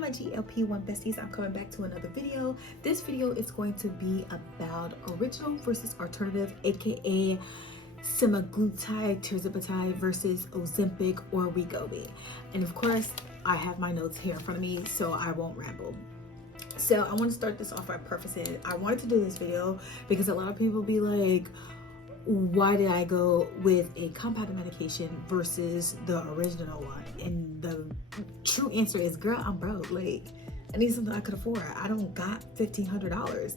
my GLP1 besties, I'm coming back to another video. This video is going to be about original versus alternative, aka semaglutide, tirzepatide versus Ozempic or Wegovy. And of course, I have my notes here in front of me, so I won't ramble. So I want to start this off by prefacing. I wanted to do this video because a lot of people be like, why did I go with a compounded medication versus the original one? And the true answer is, girl, I'm broke. Like, I need something I could afford. I don't got $1,500.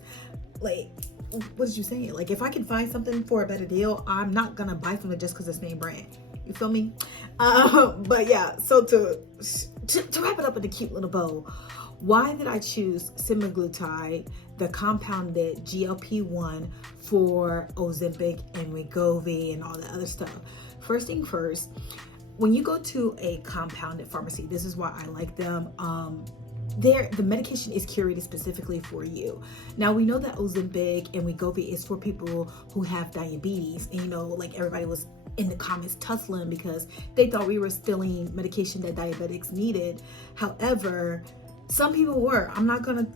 Like, what did you say? Like, if I can find something for a better deal, I'm not gonna buy from it just because it's name brand. You feel me? But yeah, so to wrap it up in a cute little bow, why did I choose semaglutide, the compounded GLP1, for Ozempic and Wegovy and all the other stuff? First thing first, when you go to a compounded pharmacy, this is why I like them. The medication is curated specifically for you. Now we know that Ozempic and Wegovy is for people who have diabetes, and like everybody was in the comments tussling because they thought we were stealing medication that diabetics needed. However, some people were. I'm not gonna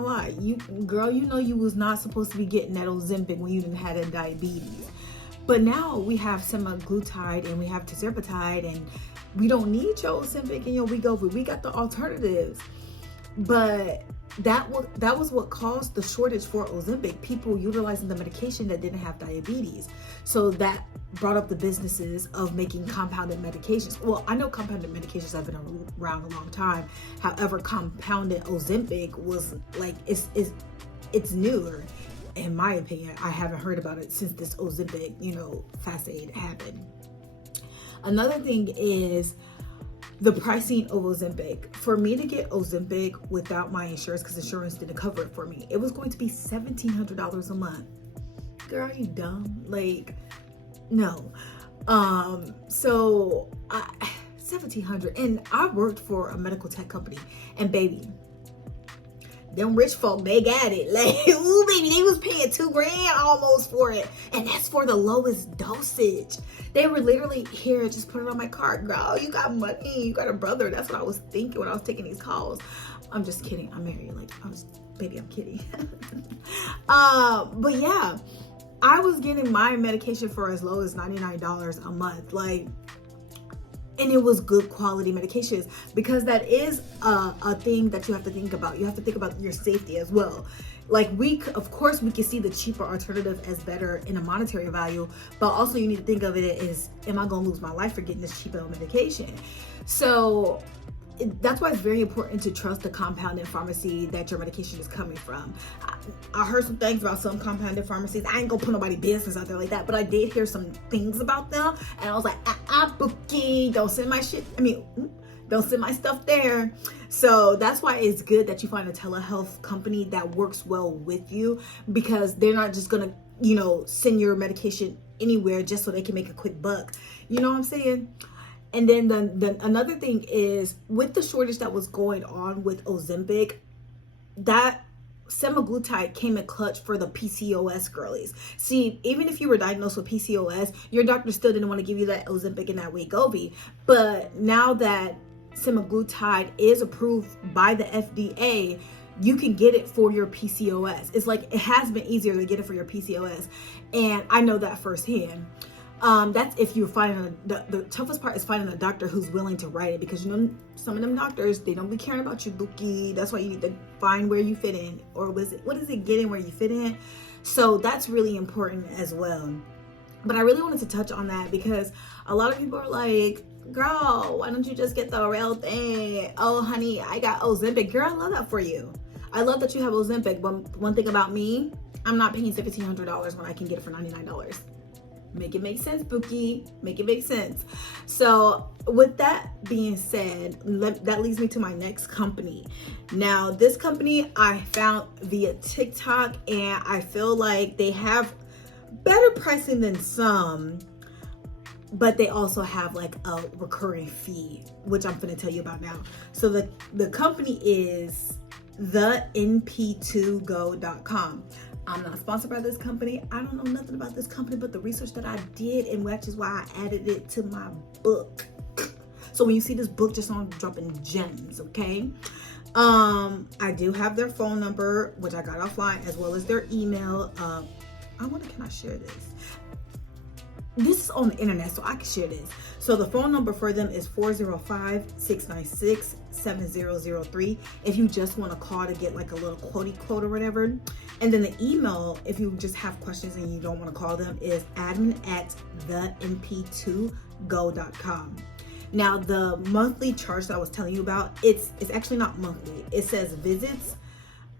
lie. You was not supposed to be getting that Ozempic when you didn't have that diabetes. But now we have semaglutide and we have tirzepatide, and we don't need your Ozempic and your Wegovy. We got the alternatives. But that was what caused the shortage for Ozempic. People utilizing the medication that didn't have diabetes. So that brought up the businesses of making compounded medications. Well, I know compounded medications have been around a long time. However, compounded Ozempic was like, it's newer. In my opinion, I haven't heard about it since this Ozempic, fast aid happened. Another thing is the pricing of Ozempic. For me to get Ozempic without my insurance, because insurance didn't cover it for me, it was going to be $1,700 a month. Girl, are you dumb? Like, no. So $1,700, and I worked for a medical tech company, and baby, them rich folk, they got it. Like, ooh, baby, they was paying $2,000 almost for it. And that's for the lowest dosage. They were literally, here, just put it on my card. Girl, you got money. You got a brother. That's what I was thinking when I was taking these calls. I'm just kidding. I'm married. Like, baby, I'm kidding. But yeah, I was getting my medication for as low as $99 a month. Like, and it was good quality medications, because that is a thing that you have to think about. You have to think about your safety as well. Like, of course we can see the cheaper alternative as better in a monetary value, but also you need to think of it as, am I gonna lose my life for getting this cheaper medication? So that's why it's very important to trust the compounded pharmacy that your medication is coming from. I heard some things about some compounded pharmacies. I ain't gonna put nobody's business out there like that, but I did hear some things about them, and I was like, bookie, don't send my shit. Don't send my stuff there. So that's why it's good that you find a telehealth company that works well with you, because they're not just gonna, send your medication anywhere just so they can make a quick buck. You know what I'm saying? And then the another thing is, with the shortage that was going on with Ozempic, that semaglutide came in clutch for the PCOS girlies. See, even if you were diagnosed with PCOS, your doctor still didn't want to give you that Ozempic and that Wegovy. But now that semaglutide is approved by the FDA, you can get it for your PCOS. It's like, it has been easier to get it for your PCOS. And I know that firsthand. That's if you're finding the toughest part is finding a doctor who's willing to write it, because some of them doctors, they don't be caring about you, bookie. That's why you need to find where you fit in, or what is it getting where you fit in? So that's really important as well. But I really wanted to touch on that because a lot of people are like, girl, why don't you just get the real thing? Oh honey, I got Ozempic. Girl, I love that for you. I love that you have Ozempic, but one thing about me, I'm not paying $1,500 when I can get it for $99. Make it make sense, bookie. Make it make sense. So with that being said, that leads me to my next company. Now, this company I found via TikTok, and I feel like they have better pricing than some, but they also have like a recurring fee, which I'm going to tell you about now. So the company is thenp2go.com. I'm not sponsored by this company. I don't know nothing about this company, but the research that I did, and which is why I added it to my book. So when you see this book, just on dropping gems, okay? I do have their phone number, which I got offline, as well as their email. Can I share this? This is on the internet, so I can share this. So the phone number for them is 405-696-7003 if you just want to call to get like a little quote or whatever. And then the email, if you just have questions and you don't want to call them, is admin@thenp2go.com. Now the monthly charge that I was telling you about, it's actually not monthly. It says visits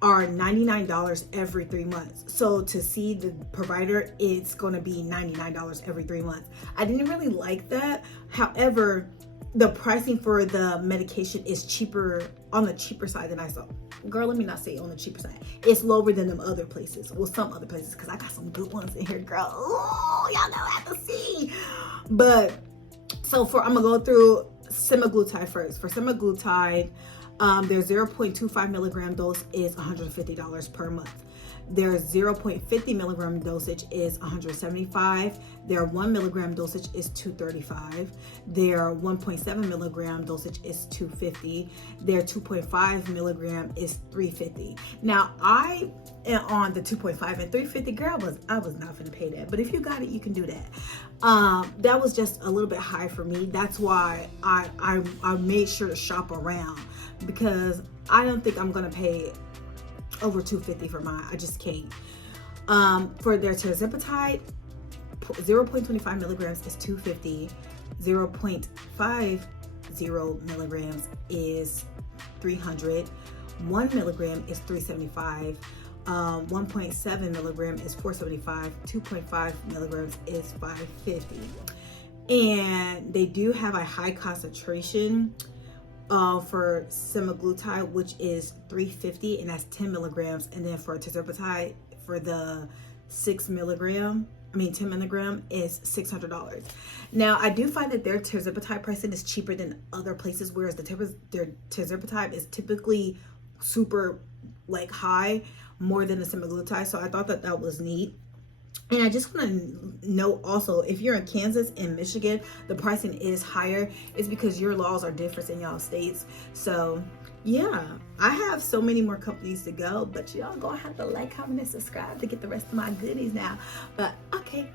are $99 every 3 months. So to see the provider, it's going to be $99 every 3 months. I didn't really like that. However, the pricing for the medication is cheaper, on the cheaper side than I saw. Girl, let me not say on the cheaper side. It's lower than them other places. Well, some other places, because I got some good ones in here, girl. Ooh, y'all know I have to see. But so I'm gonna go through semaglutide first. For semaglutide, their 0.25 milligram dose is $150 per month. Their 0.50 milligram dosage is $175. Their 1 milligram dosage is $235. Their 1.7 milligram dosage is $250. Their 2.5 milligram is $350. Now I am on the 2.5 and $350. Girl, I was not gonna pay that, but if you got it, you can do that. That was just a little bit high for me. That's why I made sure to shop around, because I don't think I'm gonna pay over $250 for mine. I just can't. For their tirzepatide, 0.25 milligrams is $250. 0.50 milligrams is $300. 1 milligram is $375. 1.7 milligram is $475. 2.5 milligrams is $550. And they do have a high concentration for semaglutide, which is $350, and that's 10 milligrams. And then for tirzepatide, for the 10 milligram is $600. Now I do find that their tirzepatide pricing is cheaper than other places, whereas their tirzepatide is typically super like high, more than the semaglutide. So I thought that was neat. And I just want to note also, if you're in Kansas and Michigan, the pricing is higher. It's because your laws are different in y'all states. So yeah, I have so many more companies to go, but y'all gonna have to like, comment, and subscribe to get the rest of my goodies now. But okay.